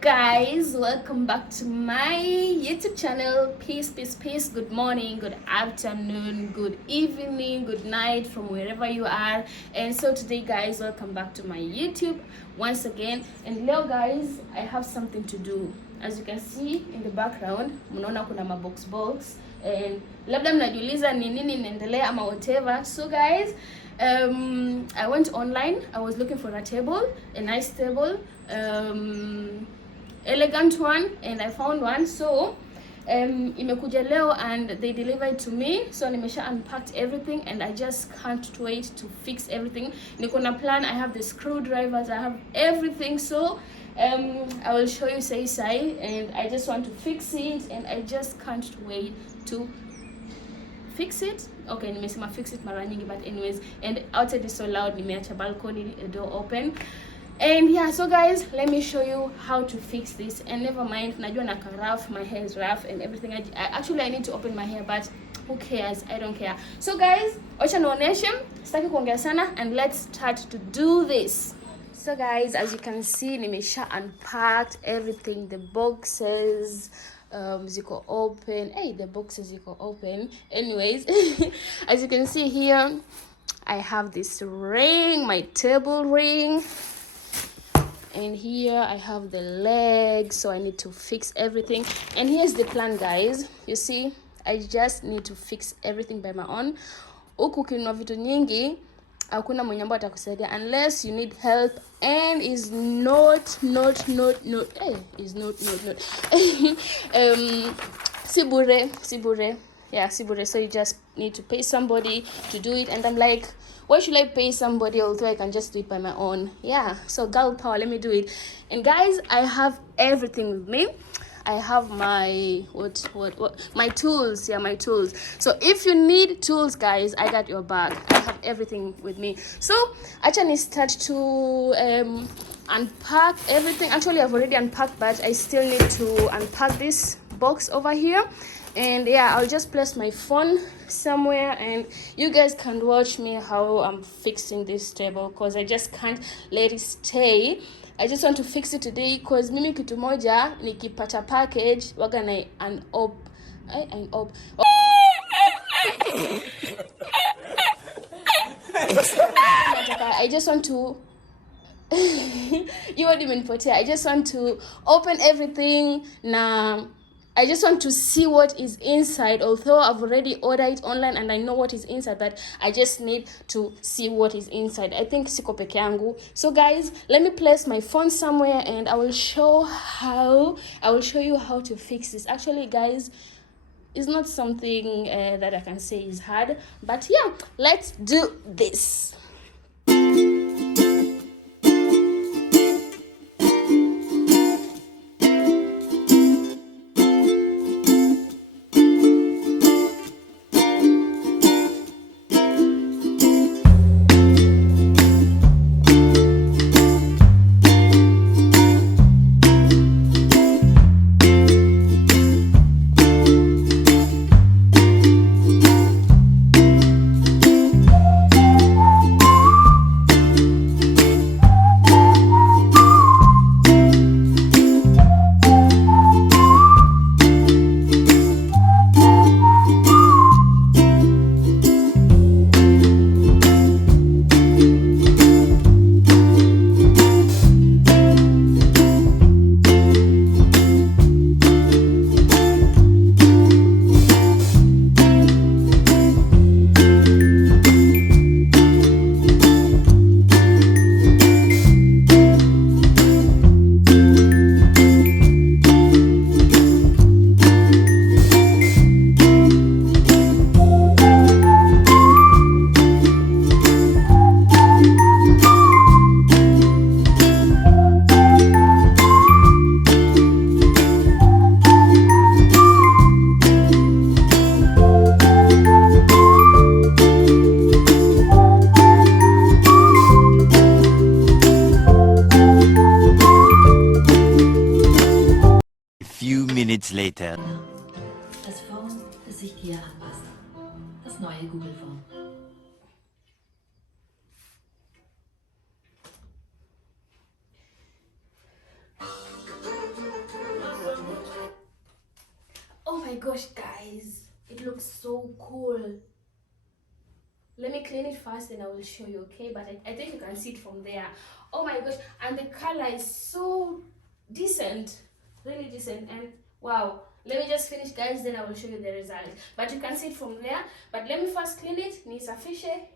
guys, welcome back to my YouTube channel. Peace. Good morning, good afternoon, good evening, good night from wherever you are. And so today guys, welcome back to my YouTube once again. And leo guys, I have something to do. As you can see in the background, mnaona kuna box and labda mnajiuliza ni nini inaendelea ama whatever. So guys, I went online. I was looking for a table, a nice table, elegant one, and I found one. So imekuja leo and they delivered to me. So nimesha unpacked everything and I just can't wait to fix everything. Niko na plan. I have the screwdrivers, I have everything. So I will show you sai, and I just want to fix it and I just can't wait to fix it. Okay, nimesema fix it mara nyingi, but anyways, and outside is so loud, nimeacha balcony door open. And yeah, so guys, let me show you how to fix this. And never mind, najua naka rough, my hair is rough and everything. Actually I need to open my hair, but who cares? I don't care. So guys, wacha nionyeshe, sitaki kuongea sana, and let's start to do this. So guys, as you can see, nimesha unpacked everything. The boxes ziko open. Hey, the boxes ziko open. Anyways, as you can see here, I have this ring, my table ring. And here I have the legs, so I need to fix everything. And here's the plan, guys. You see, I just need to fix everything by my own. Huku kinunua vitu nyingi, hakuna mwenye ambaye atakusaidia unless you need help, and is not sibure. Yeah, sibure. So you just need to pay somebody to do it, and I'm like, why should I pay somebody although I can just do it by my own? Yeah, so girl power, let me do it. And guys, I have everything with me. I have my my tools. Yeah, my tools. So if you need tools, guys, I got your back. I have everything with me. So actually start to unpack everything. Actually I've already unpacked, but I still need to unpack this box over here. And yeah, I'll just place my phone somewhere and you guys can watch me how I'm fixing this table, because I just can't let it stay. I just want to fix it today, because mimi kitu moja nikipata package waga na I just want to you already imenipotea. I just want to open everything na I just want to see what is inside, although I've already ordered it online and I know what is inside, but I just need to see what is inside. I think siko peke yangu. So guys, let me place my phone somewhere and I will show you how to fix this. Actually guys, it's not something that I can say is hard, but yeah, let's do this. minutes later. Das Phone, das sich dir anpasst. Das neue Google Phone. gosh, guys, it looks so cool. Let me clean it first and I will show you, okay? But I think you can see it from there. Oh my gosh, and the color is so decent, really decent. And wow, let me just finish, guys, then I will show you the result. But you can see it from there. But let me first clean it. Nisafishe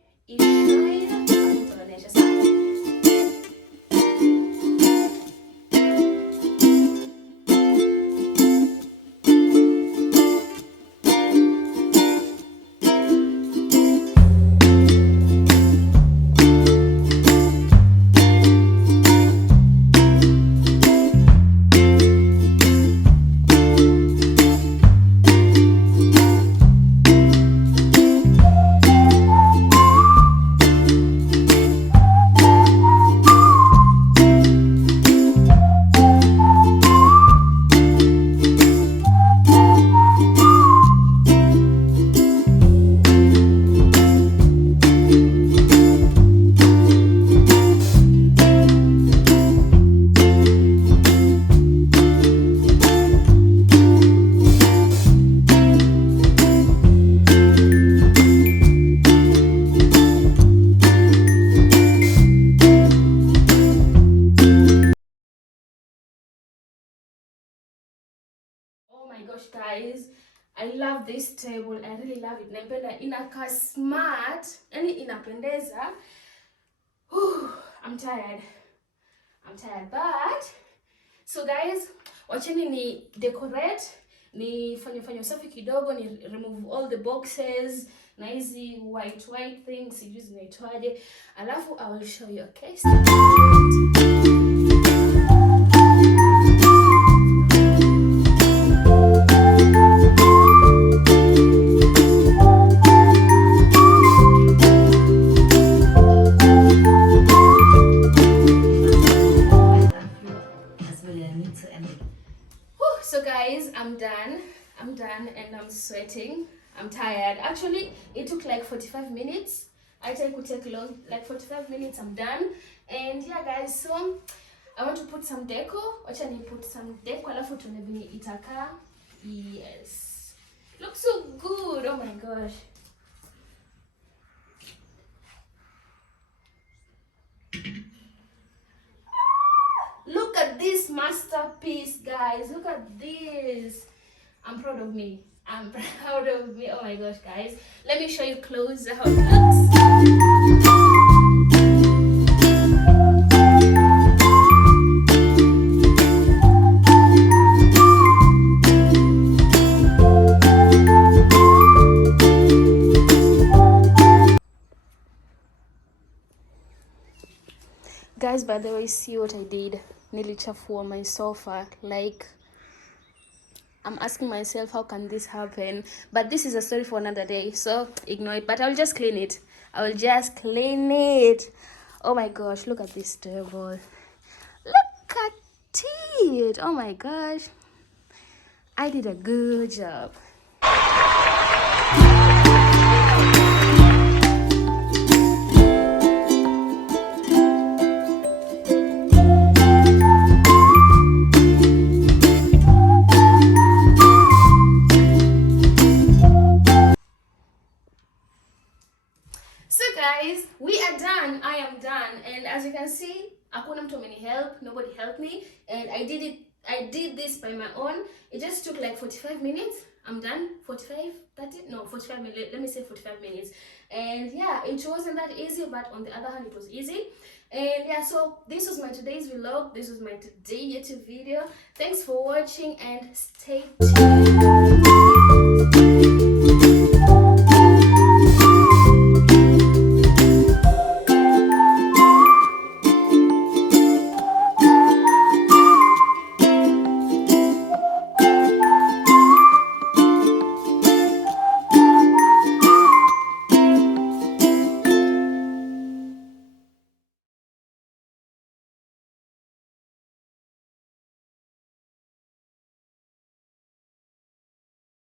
Oh my gosh, guys, I love this table. I really love it. Naipenda inakaa smart, yani inapendeza. I'm tired. But so guys, wacheni ni decorate, ni fanya usafi kidogo, ni remove all the boxes na hizi white things, sijui zinaitwaje. Alafu I will show you, okay? So guys, I'm done and I'm sweating. I'm tired. Actually, it took like 45 minutes. I think it could take long, like 45 minutes. I'm done. And yeah, guys, so I want to put some deco. Wacha ni put some deco alafu tuone vile itakaa. Yes. Looks so good. Oh my gosh. Look at this masterpiece, guys. Look at this. I'm proud of me. I'm proud of me. Oh my gosh, guys. Let me show you close how it looks. Guys, by the way, see what I did. Nilichafua my sofa. Like, I'm asking myself, how can this happen? But this is a story for another day, so ignore it. But I'll just clean it. Oh my gosh, look at this table. Look at it. Oh my gosh. I did a good job. Guys, we are done. I am done, and as you can see, hakuna mtu help. Nobody helped me, and I did this by my own. It just took like 45 minutes. I'm done. 45 minutes. Let me say 45 minutes. And yeah, it wasn't that easy, but on the other hand, it was easy. And yeah, so this was my today's vlog. This was my today YouTube video. Thanks for watching and stay tuned.